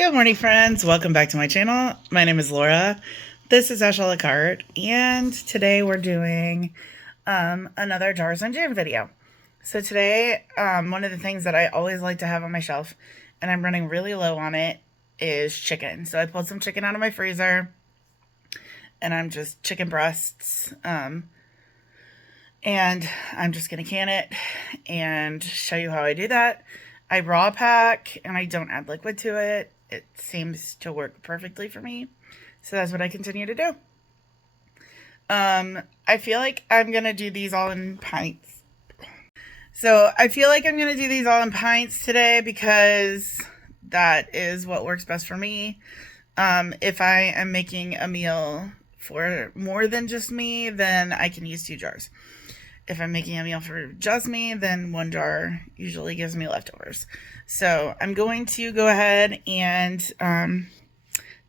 Good morning, friends. Welcome back to my channel. My name is Laura. This is Ash a la carte, and today we're doing another Jars and Jam video. So today, one of the things that I always like to have on my shelf, and I'm running really low on it, is chicken. So I pulled some chicken out of my freezer, and I'm just chicken breasts, and I'm just going to can it and show you how I do that. I raw pack, and I don't add liquid to it. It seems to work perfectly for me. So that's what I continue to do. I feel like I'm going to do these all in pints. Today because that is what works best for me. If I am making a meal for more than just me, then I can use 2 jars. If I'm making a meal for just me, then 1 jar usually gives me leftovers. So I'm going to go ahead and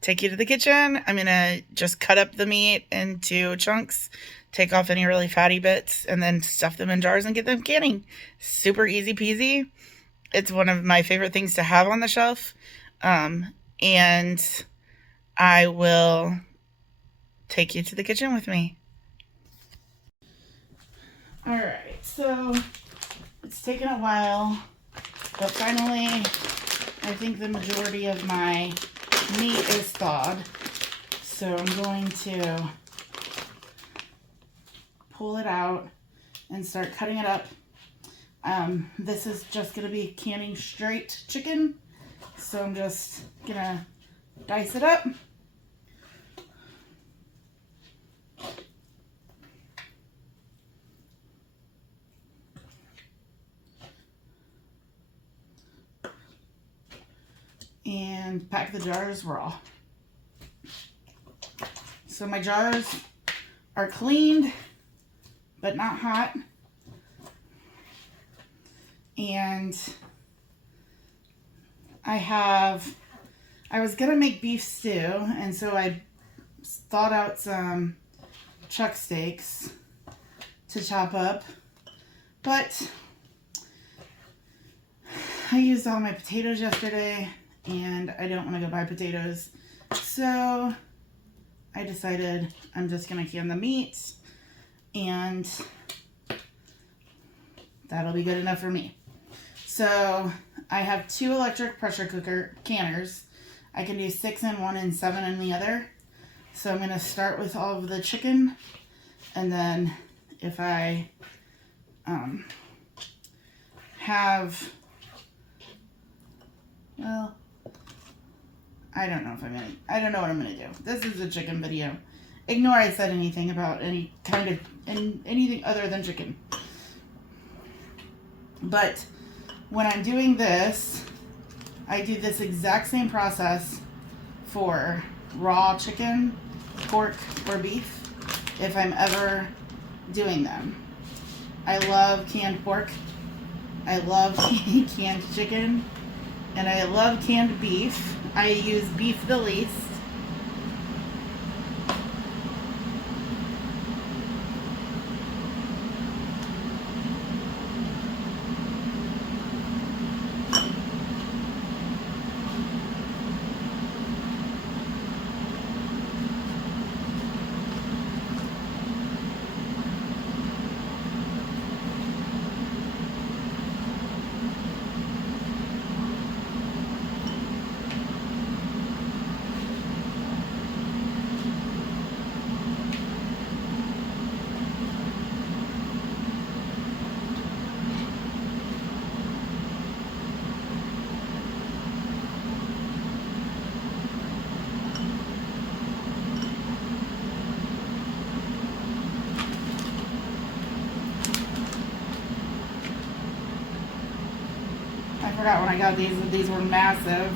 take you to the kitchen. I'm going to just cut up the meat into chunks, take off any really fatty bits, and then stuff them in jars and get them canning. Super easy peasy. It's one of my favorite things to have on the shelf. And I will take you to the kitchen with me. Alright, so it's taken a while, but finally I think the majority of my meat is thawed. So I'm going to pull it out and start cutting it up. This is just going to be canning straight chicken, so I'm just going to dice it up. And pack the jars raw. So my jars are cleaned, but not hot. And I was gonna make beef stew, and so I thawed out some chuck steaks to chop up, but I used all my potatoes yesterday, and I don't want to go buy potatoes, so I decided I'm just going to can the meat, and that'll be good enough for me. So I have 2 electric pressure cooker canners. I can do 6 in one and 7 in the other. So I'm going to start with all of the chicken, and then if I have, well, I don't know what I'm gonna do. This is a chicken video. Ignore I said anything about anything other than chicken. But when I'm doing this, I do this exact same process for raw chicken, pork, or beef, if I'm ever doing them. I love canned pork. I love canned chicken. And I love canned beef. I use beef the least. I forgot when I got these were massive.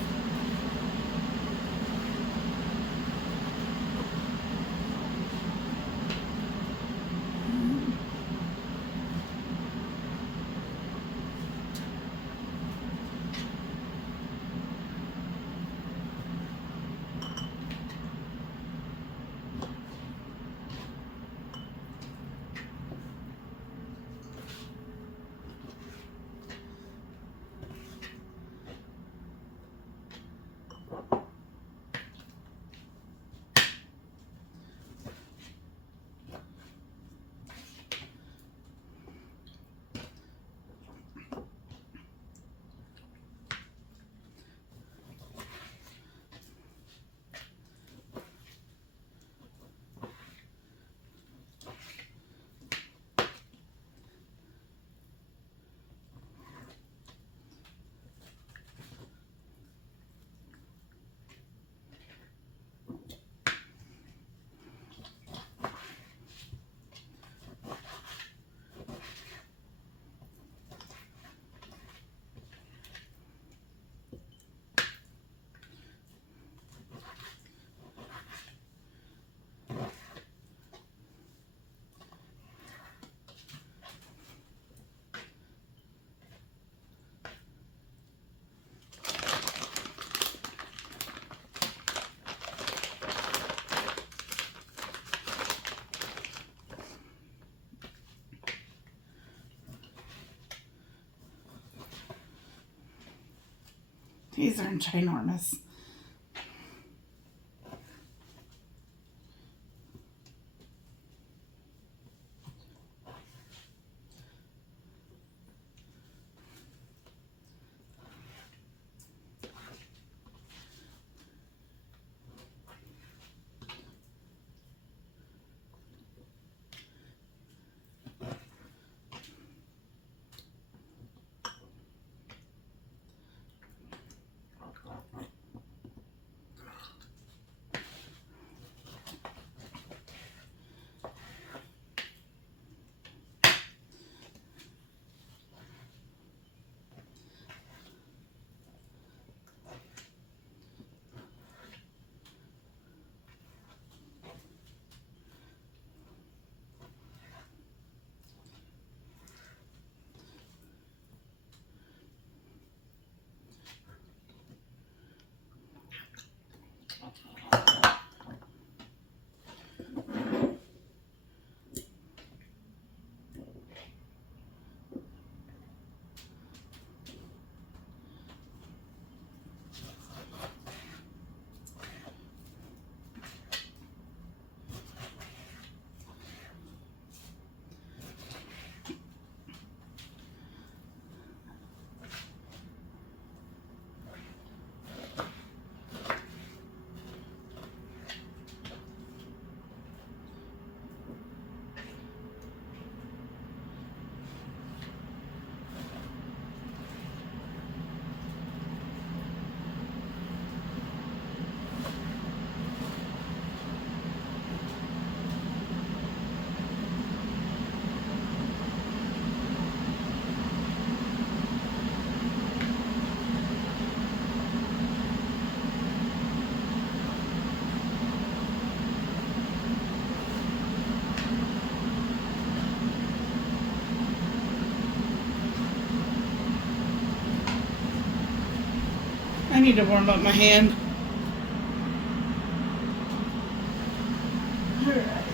These are ginormous. I need to warm up my hand. All right.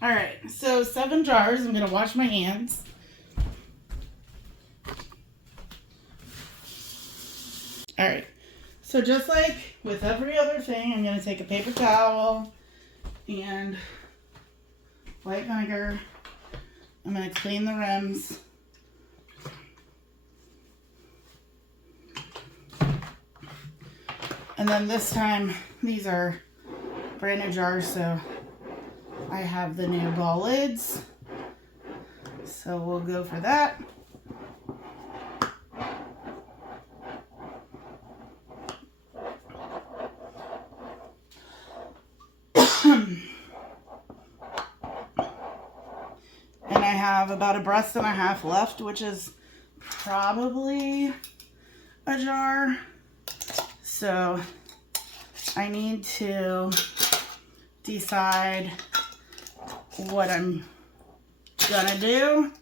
All right, so 7 jars. I'm gonna wash my hands. All right, so just like with every other thing, I'm gonna take a paper towel and white vinegar. I'm gonna clean the rims. And then this time, these are brand new jars, so I have the new ball lids. So we'll go for that. And I have about a breast and a half left, which is probably a jar. So I need to decide what I'm gonna do,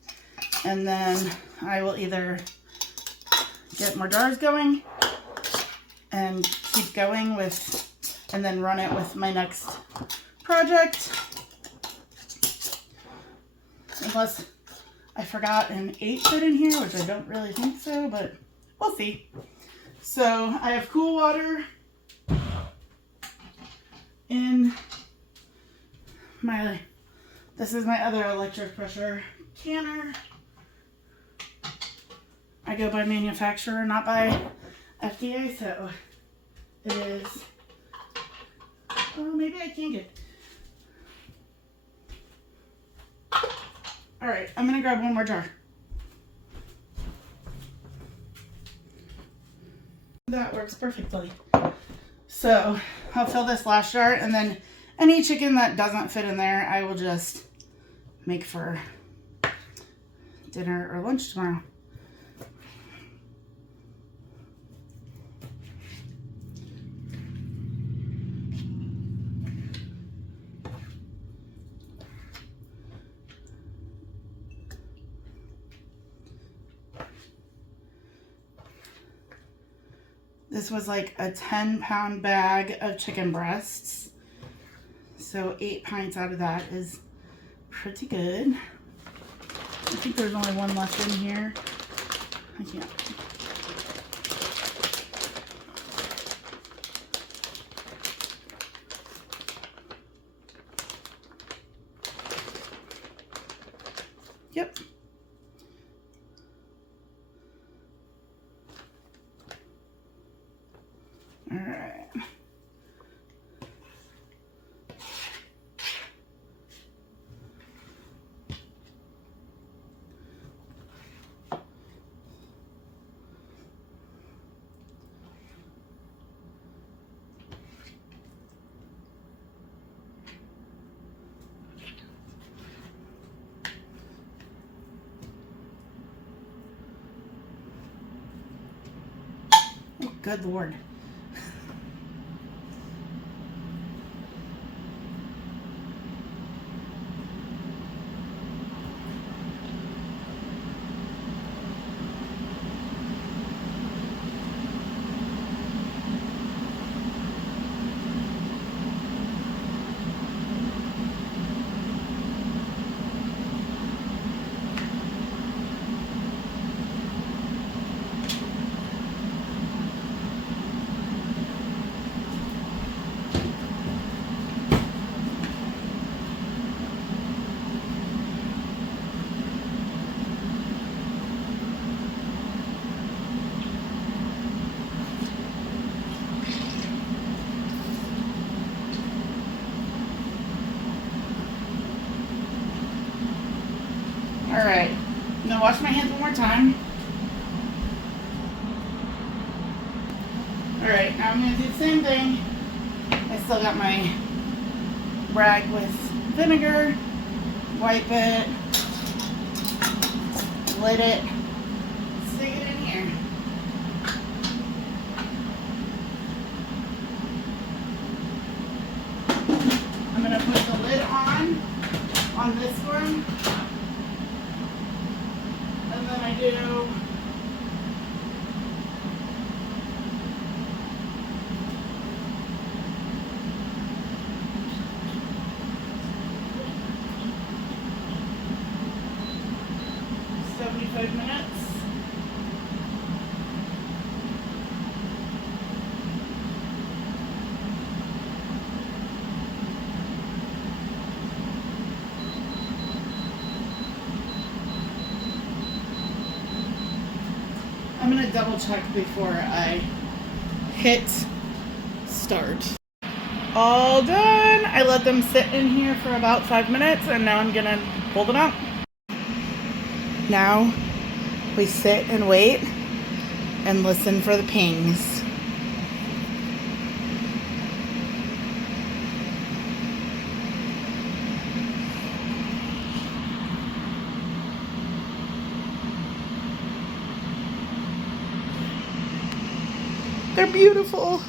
and then I will either get more jars going and keep going with, and then run it with my next project, unless I forgot an 8-foot in here, which I don't really think so, but we'll see. So I have cool water in my, this is my other electric pressure canner. I go by manufacturer, not by FDA, so it is, oh, maybe I can get, all right, I'm gonna grab one more jar. That works perfectly. So I'll fill this last jar, and then any chicken that doesn't fit in there, I will just make for dinner or lunch tomorrow. This was like a 10-pound bag of chicken breasts. So 8 pints out of that is pretty good. I think there's only one left in here. I can't. Yep. All right. Oh, good Lord. All right, I'm gonna wash my hands one more time. All right, now I'm gonna do the same thing. I still got my rag with vinegar, wipe it, lid it, stick it in here. I'm gonna put the lid on this one. And then I do 5 minutes. I'm gonna double check before I hit start. All done. I let them sit in here for about 5 minutes and now I'm gonna pull them out. Now we sit and wait and listen for the pings. They're beautiful.